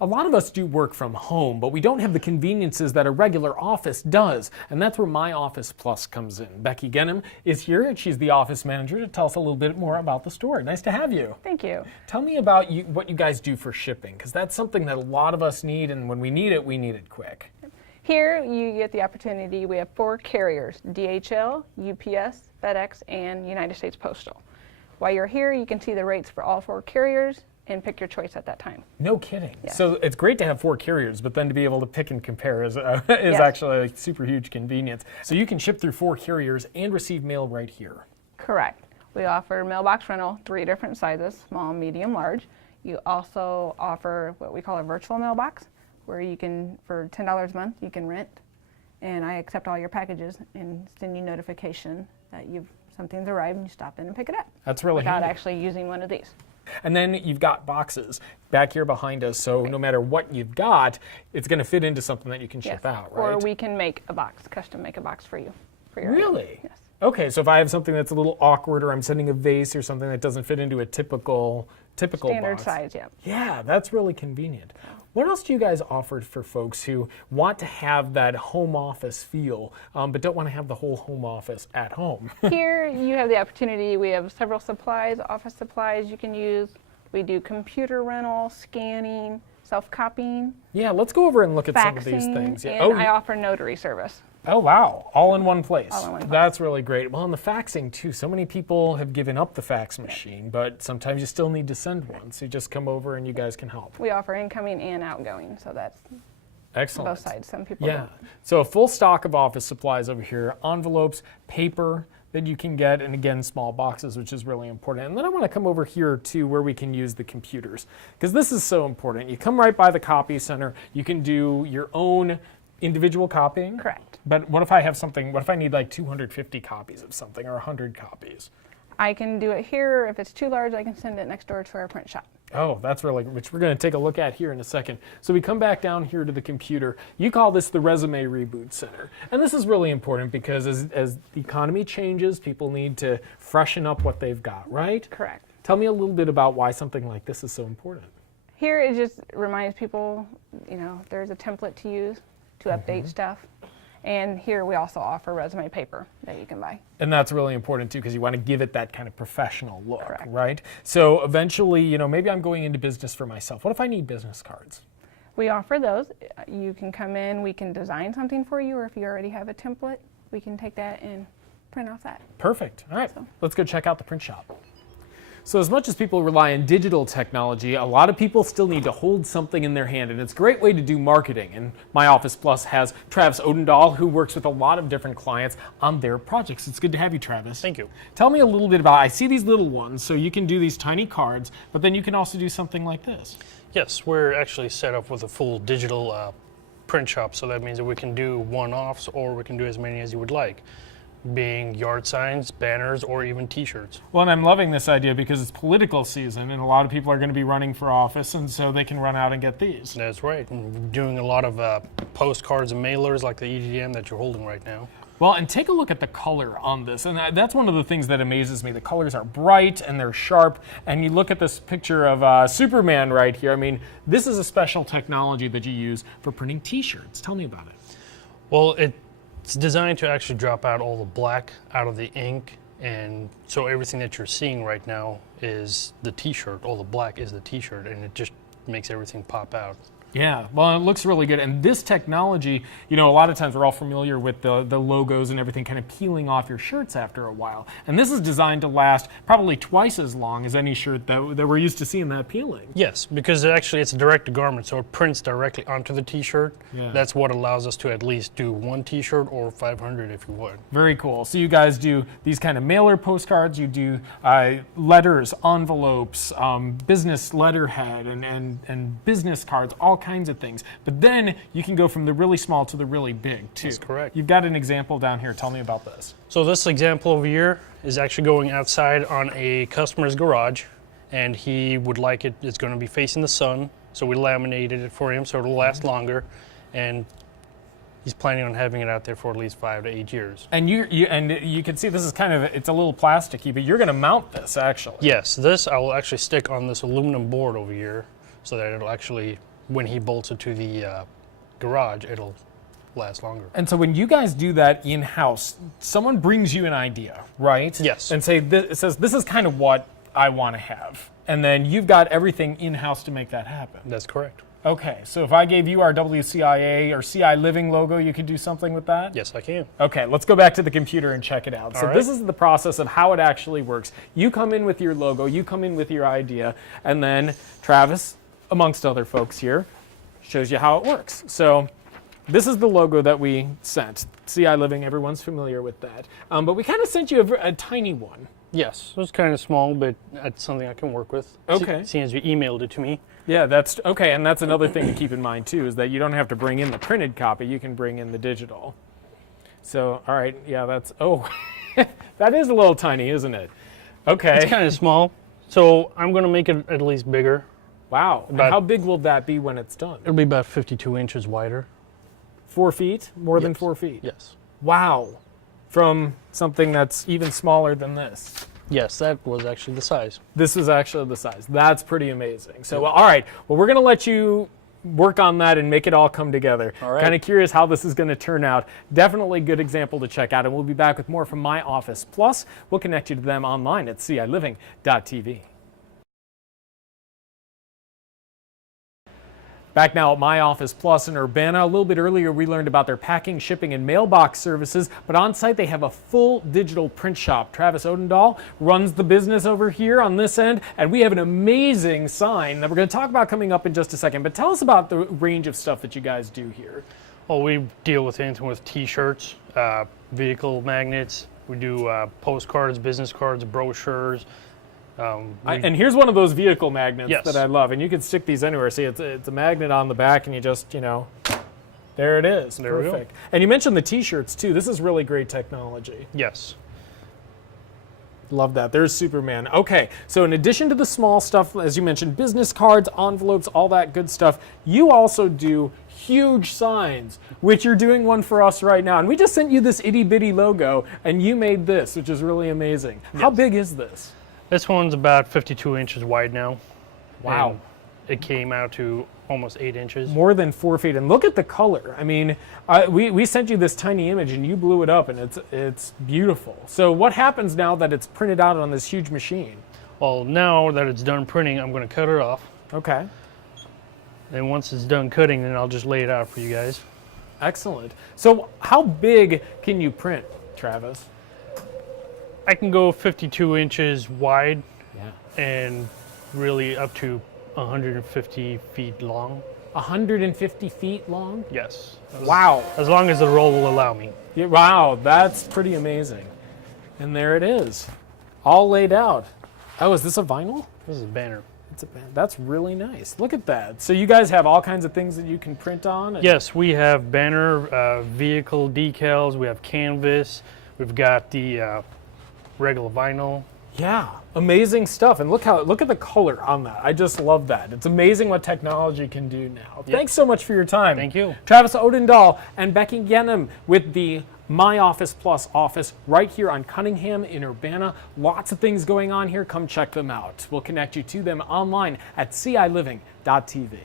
A lot of us do work from home, but we don't have the conveniences that a regular office does, and that's where My Office Plus comes in. Becky Genham is here, and she's the office manager to tell us a little bit more about the store. Nice to have you. Thank you. Tell me about what you guys do for shipping, because that's something that a lot of us need, and when we need it quick. Here you get the opportunity, we have 4 carriers, DHL, UPS, FedEx, and United States Postal. While you're here, you can see the rates for all 4 carriers and pick your choice at that time. No kidding. Yes. So it's great to have 4 carriers, but then to be able to pick and compare is actually a super huge convenience. So you can ship through 4 carriers and receive mail right here. Correct. We offer Mailbox Rental, 3 different sizes, small, medium, large. You also offer what we call a virtual mailbox, where you can, for $10 a month, you can rent, and I accept all your packages and send you notification that something's arrived and you stop in and pick it up. That's really without handy. actually using one of these. And then you've got boxes back here behind us, so no matter what you've got, it's going to fit into something that you can ship out, right? Or we can make a box, custom make a box for you. For your Really? Yes. Okay, so if I have something that's a little awkward, or I'm sending a vase or something that doesn't fit into a typical Standard box. size, yeah. Yeah, that's really convenient. What else do you guys offer for folks who want to have that home office feel, but don't want to have the whole home office at home? Here you have the opportunity, we have several supplies, office supplies you can use. We do computer rental, scanning, self-copying, Yeah, let's go over and look at some of these faxing, things. Yeah. and I offer notary service. Oh, wow. All in one place. All in one place. That's really great. Well, and the faxing, too. So many people have given up the fax machine, but sometimes you still need to send one. So you just come over and you guys can help. We offer incoming and outgoing, so that's Excellent. both sides. Some people Yeah. don't. So a full stock of office supplies over here, envelopes, paper that you can get, and again, small boxes, which is really important. And then I want to come over here to where we can use the computers, because this is so important. You come right by the copy center. You can do your own individual copying. Correct. But what if I have something, what if I need like 250 copies of something or 100 copies? I can do it here. If it's too large, I can send it next door to our print shop. Oh, that's really, which we're going to take a look at here in a second. So we come back down here to the computer. You call this the Resume Reboot Center. And this is really important because as the economy changes, people need to freshen up what they've got, right? Correct. Tell me a little bit about why something like this is so important. Here it just reminds people, there's a template to use to update stuff. And here we also offer resume paper that you can buy. And that's really important too, because you want to give it that kind of professional look, Correct. right? So eventually, maybe I'm going into business for myself. What if I need business cards? We offer those. You can come in, we can design something for you, or if you already have a template, we can take that and print off that. Perfect. All right, let's go check out the print shop. So as much as people rely on digital technology, a lot of people still need to hold something in their hand, and it's a great way to do marketing. And My Office Plus has Travis Odendahl, who works with a lot of different clients on their projects. It's good to have you, Travis. Thank you. Tell me a little bit about, I see these little ones, so you can do these tiny cards, but then you can also do something like this. Yes, we're actually set up with a full digital print shop, so that means that we can do one-offs or we can do as many as you would like, being yard signs, banners, or even t-shirts. Well, and I'm loving this idea because it's political season and a lot of people are going to be running for office, and so they can run out and get these. That's right, and we're doing a lot of postcards and mailers like the EDM that you're holding right now. Well, and take a look at the color on this, and that's one of the things that amazes me. The colors are bright and they're sharp, and you look at this picture of Superman right here. I mean, this is a special technology that you use for printing t-shirts. Tell me about it. Well, it's designed to actually drop out all the black out of the ink, and so everything that you're seeing right now is the t-shirt. All the black is the t-shirt, and it just makes everything pop out. Yeah, well, it looks really good. And this technology, a lot of times we're all familiar with the logos and everything kind of peeling off your shirts after a while. And this is designed to last probably twice as long as any shirt that we're used to seeing that peeling. Yes, because it's a direct to garment, so it prints directly onto the t-shirt. Yeah. That's what allows us to at least do one t-shirt or 500 if you would. Very cool. So you guys do these kind of mailer postcards, you do letters, envelopes, business letterhead, and business cards, all kinds of things. But then you can go from the really small to the really big too. That's correct. You've got an example down here. Tell me about this. So this example over here is actually going outside on a customer's garage, and he would like it's going to be facing the sun, so we laminated it for him so it'll last longer, and he's planning on having it out there for at least 5 to 8 years. And you can see this is it's a little plasticky, but you're going to mount this actually. Yes, this I will actually stick on this aluminum board over here so that it'll actually when he bolts it to the garage, it'll last longer. And so when you guys do that in-house, someone brings you an idea, right? Yes. And it says, this is kind of what I want to have. And then you've got everything in-house to make that happen. That's correct. Okay, so if I gave you our WCIA or CI Living logo, you could do something with that? Yes, I can. Okay, let's go back to the computer and check it out. So this is the process of how it actually works. You come in with your logo, you come in with your idea, and then Travis, amongst other folks here, shows you how it works. So this is the logo that we sent. CI Living, everyone's familiar with that. But we kind of sent you a tiny one. Yes, it was kind of small, but that's something I can work with. Okay. Seeing as you emailed it to me. Yeah, that's okay, and that's another thing to keep in mind too, is that you don't have to bring in the printed copy, you can bring in the digital. So, all right, yeah, that's, that is a little tiny, isn't it? Okay. It's kind of small, so I'm going to make it at least bigger. Wow, and how big will that be when it's done? It'll be about 52 inches wider. 4 feet? More than Yes. 4 feet? Yes. Wow, from something that's even smaller than this. Yes, that was actually the size. This was actually the size. That's pretty amazing. So, all right, well, we're going to let you work on that and make it all come together. All right. Kind of curious how this is going to turn out. Definitely a good example to check out, and we'll be back with more from My Office. Plus, we'll connect you to them online at ciliving.tv. Back now at My Office Plus in Urbana. A little bit earlier, we learned about their packing, shipping, and mailbox services, but on site they have a full digital print shop. Travis Odendahl runs the business over here on this end, and we have an amazing sign that we're going to talk about coming up in just a second. But tell us about the range of stuff that you guys do here. Well, we deal with anything with T-shirts, vehicle magnets. We do postcards, business cards, brochures. And here's one of those vehicle magnets Yes. that I love, and you can stick these anywhere. See, it's a magnet on the back, and you just, there it is. There we go. Perfect. And you mentioned the T-shirts too. This is really great technology. Yes. Love that. There's Superman. Okay, so in addition to the small stuff, as you mentioned, business cards, envelopes, all that good stuff, you also do huge signs, which you're doing one for us right now. And we just sent you this itty-bitty logo, and you made this, which is really amazing. How big is this? This one's about 52 inches wide now. Wow. And it came out to almost 8 inches. More than 4 feet. And look at the color. I mean, we sent you this tiny image, and you blew it up, and it's beautiful. So what happens now that it's printed out on this huge machine? Well, now that it's done printing, I'm going to cut it off. Okay. And once it's done cutting, then I'll just lay it out for you guys. Excellent. So how big can you print, Travis? I can go 52 inches wide Yeah. and really up to 150 feet long. 150 feet long? Yes. Wow. As long as the roll will allow me. Yeah, wow, that's pretty amazing. And there it is, all laid out. Oh, is this a vinyl? This is a banner. It's a band. That's really nice. Look at that. So you guys have all kinds of things that you can print on? Yes, we have banner, vehicle decals, we have canvas, we've got the regular vinyl. Yeah, amazing stuff. And look at the color on that. I just love that. It's amazing what technology can do now. Yep. Thanks so much for your time. Thank you. Travis Odendahl and Becky Genham with the My Office Plus office right here on Cunningham in Urbana. Lots of things going on here. Come check them out. We'll connect you to them online at ciliving.tv.